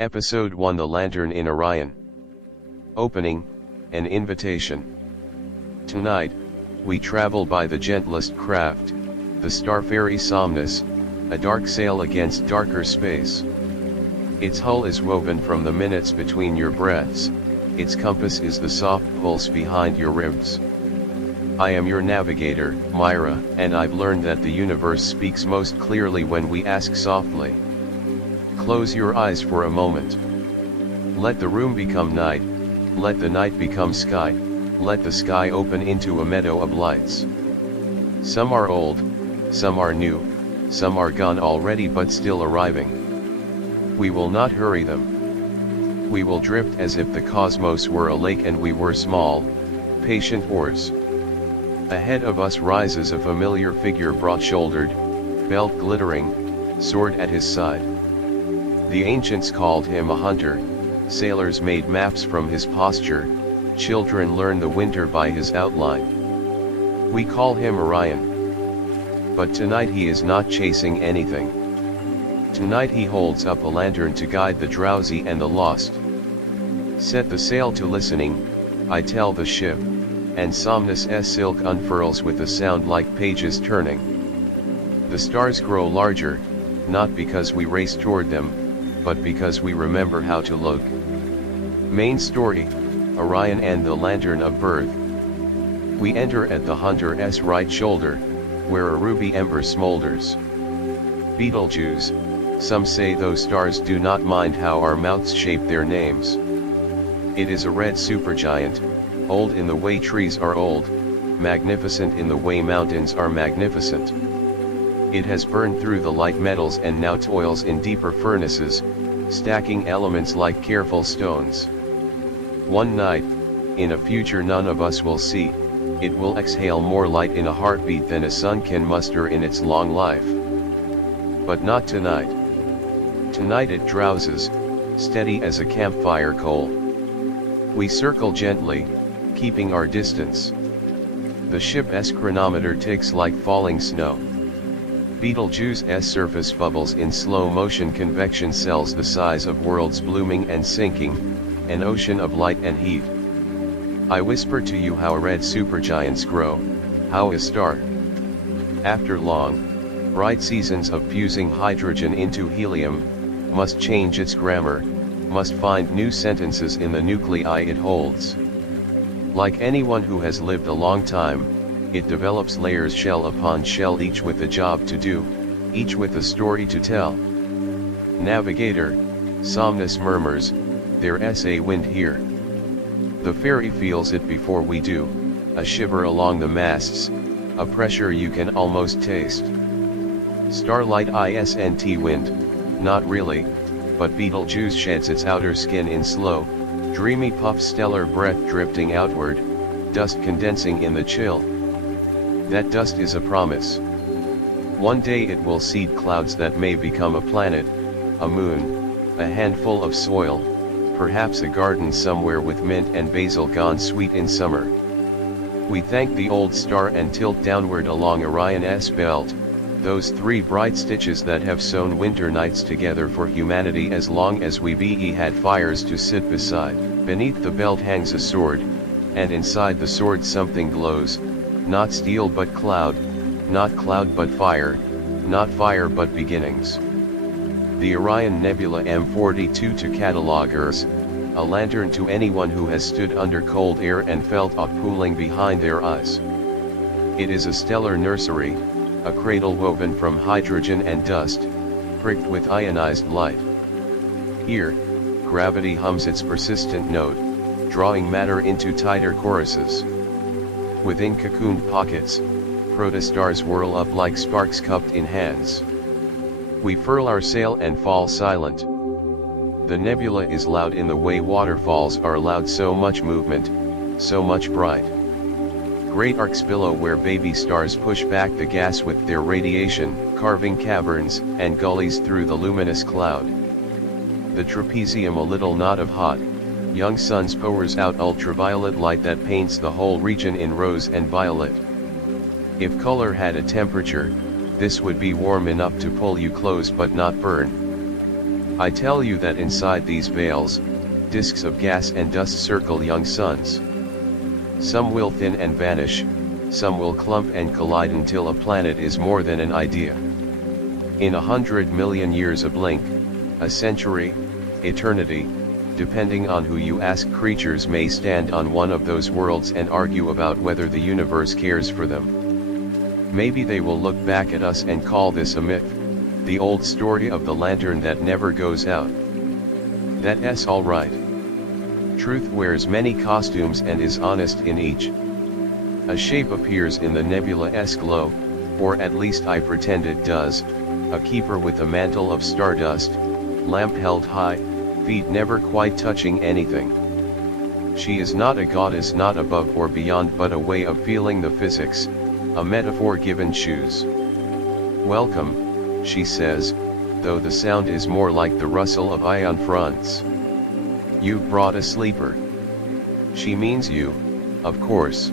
Episode 1: The Lantern in Orion. Opening, an invitation. Tonight, we travel by the gentlest craft, the star-ferry Somnus, a dark sail against darker space. Its hull is woven from the minutes between your breaths, its compass is the soft pulse behind your ribs. I am your navigator, Myra, and I've learned that the universe speaks most clearly when we ask softly. Close your eyes for a moment. Let the room become night, let the night become sky, let the sky open into a meadow of lights. Some are old, some are new, some are gone already but still arriving. We will not hurry them. We will drift as if the cosmos were a lake and we were small, patient oars. Ahead of us rises a familiar figure, broad-shouldered, belt glittering, sword at his side. The ancients called him a hunter, sailors made maps from his posture, children learn the winter by his outline. We call him Orion. But tonight he is not chasing anything. Tonight he holds up a lantern to guide the drowsy and the lost. Set the sail to listening, I tell the ship, and Somnus' silk unfurls with a sound like pages turning. The stars grow larger, not because we race toward them, but because we remember how to look. Main story: Orion and the Lantern of Birth. We enter at the hunter's right shoulder, where a ruby ember smolders. Betelgeuse, some say those stars do not mind how our mouths shape their names. It is a red supergiant, old in the way trees are old, magnificent in the way mountains are magnificent. It has burned through the light metals and now toils in deeper furnaces, stacking elements like careful stones. One night, in a future none of us will see, it will exhale more light in a heartbeat than a sun can muster in its long life. But not tonight. Tonight it drowses, steady as a campfire coal. We circle gently, keeping our distance. The ship's chronometer ticks like falling snow. Betelgeuse's surface bubbles in slow motion, convection cells the size of worlds blooming and sinking, an ocean of light and heat. I whisper to you how red supergiants grow, how a star, after long, bright seasons of fusing hydrogen into helium, must change its grammar, must find new sentences in the nuclei it holds. Like anyone who has lived a long time, it develops layers shell upon shell, each with a job to do, each with a story to tell. Navigator, Somnus murmurs, there's a wind here. The ferry feels it before we do, a shiver along the masts, a pressure you can almost taste. Starlight isn't wind, not really, but Betelgeuse sheds its outer skin in slow, dreamy puffs, stellar breath drifting outward, dust condensing in the chill. That dust is a promise. One day it will seed clouds that may become a planet, a moon, a handful of soil, perhaps a garden somewhere with mint and basil gone sweet in summer. We thank the old star and tilt downward along Orion's belt, those three bright stitches that have sewn winter nights together for humanity as long as we be had fires to sit beside. Beneath the belt hangs a sword, and inside the sword something glows, not steel but cloud, not cloud but fire, not fire but beginnings. The Orion Nebula M42 to catalogers, a lantern to anyone who has stood under cold air and felt a pooling behind their eyes. It is a stellar nursery, a cradle woven from hydrogen and dust, pricked with ionized light. Here, gravity hums its persistent note, drawing matter into tighter choruses. Within cocooned pockets, protostars whirl up like sparks cupped in hands. We furl our sail and fall silent. The nebula is loud in the way waterfalls are loud, so much movement, so much bright. Great arcs billow where baby stars push back the gas with their radiation, carving caverns and gullies through the luminous cloud. The trapezium, a little knot of hot, young suns, pours out ultraviolet light that paints the whole region in rose and violet. If color had a temperature, this would be warm enough to pull you close but not burn. I tell you that inside these veils, disks of gas and dust circle young suns. Some will thin and vanish, some will clump and collide until a planet is more than an idea. In 100 million years, a blink, a century, eternity, depending on who you ask, creatures may stand on one of those worlds and argue about whether the universe cares for them. Maybe they will look back at us and call this a myth, the old story of the lantern that never goes out. That's all right. Truth wears many costumes and is honest in each. A shape appears in the nebula's glow, or at least I pretend it does, a keeper with a mantle of stardust, lamp held high, feet never quite touching anything. She is not a goddess, not above or beyond, but a way of feeling the physics, a metaphor given shoes. Welcome, she says, though the sound is more like the rustle of iron fronts. You've brought a sleeper. She means you, of course.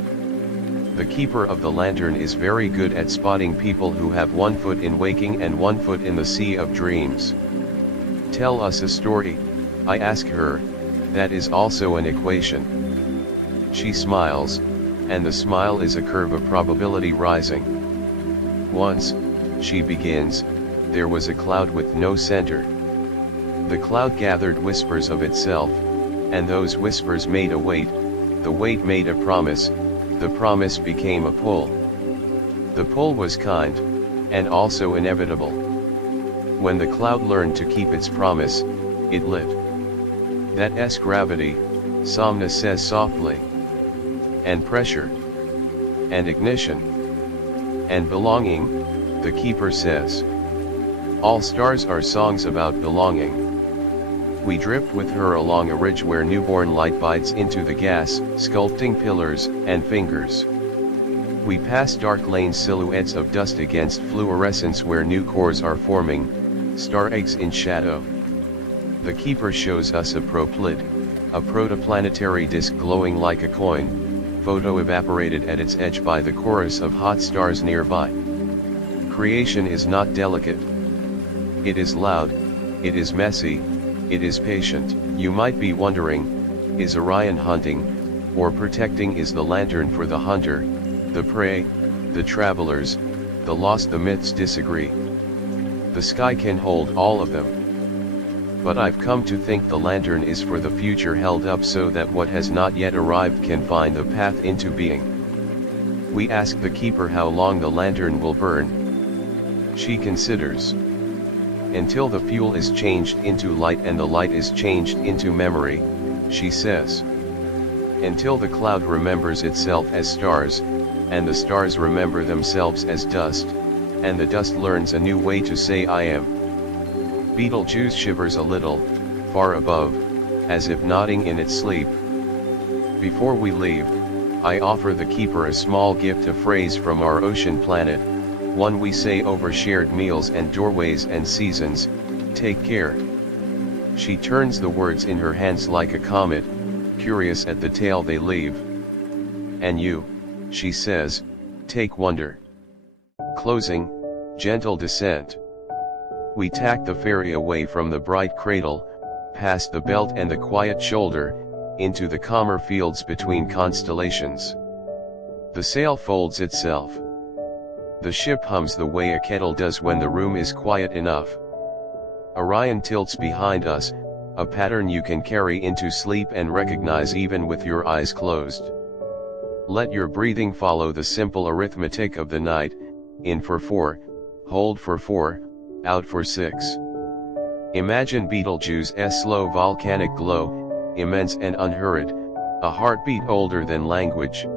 The keeper of the lantern is very good at spotting people who have one foot in waking and one foot in the sea of dreams. Tell us a story, I ask her. That is also an equation. She smiles, and the smile is a curve of probability rising. Once, she begins, there was a cloud with no center. The cloud gathered whispers of itself, and those whispers made a weight, the weight made a promise, the promise became a pull. The pull was kind, and also inevitable. When the cloud learned to keep its promise, it lit. That's gravity, Somna says softly. And pressure. And ignition. And belonging, the keeper says. All stars are songs about belonging. We drift with her along a ridge where newborn light bites into the gas, sculpting pillars and fingers. We pass dark lane silhouettes of dust against fluorescence where new cores are forming, star eggs in shadow. The keeper shows us a proplid, a protoplanetary disk glowing like a coin, photo-evaporated at its edge by the chorus of hot stars nearby. Creation is not delicate. It is loud, it is messy, it is patient. You might be wondering, is Orion hunting, or protecting? Is the lantern for the hunter, the prey, the travelers, the lost? The myths disagree. The sky can hold all of them. But I've come to think the lantern is for the future, held up so that what has not yet arrived can find the path into being. We ask the keeper how long the lantern will burn. She considers. Until the fuel is changed into light and the light is changed into memory, she says. Until the cloud remembers itself as stars, and the stars remember themselves as dust, and the dust learns a new way to say I am. Betelgeuse shivers a little, far above, as if nodding in its sleep. Before we leave, I offer the keeper a small gift, a phrase from our ocean planet, one we say over shared meals and doorways and seasons: take care. She turns the words in her hands like a comet, curious at the tale they leave. And you, she says, take wonder. Closing, gentle descent. We tack the ferry away from the bright cradle, past the belt and the quiet shoulder, into the calmer fields between constellations. The sail folds itself. The ship hums the way a kettle does when the room is quiet enough. Orion tilts behind us, a pattern you can carry into sleep and recognize even with your eyes closed. Let your breathing follow the simple arithmetic of the night: in for 4, hold for 4, out for 6. Imagine Betelgeuse's slow volcanic glow, immense and unhurried, a heartbeat older than language.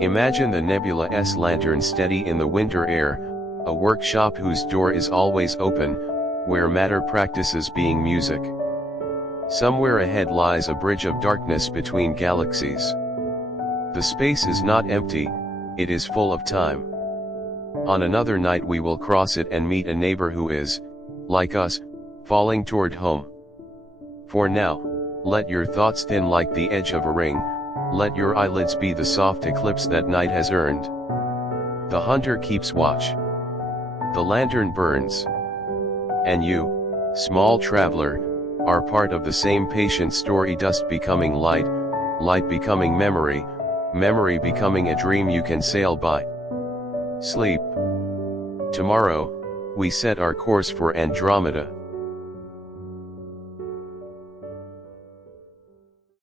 Imagine the nebula's lantern steady in the winter air, a workshop whose door is always open, where matter practices being music. Somewhere ahead lies a bridge of darkness between galaxies. The space is not empty, it is full of time. On another night we will cross it and meet a neighbor who is, like us, falling toward home. For now, let your thoughts thin like the edge of a ring, let your eyelids be the soft eclipse that night has earned. The hunter keeps watch. The lantern burns. And you, Small traveler, are part of the same patient story. Dust becoming light, light becoming memory, memory becoming a dream you can sail by. Sleep. Tomorrow, we set our course for Andromeda.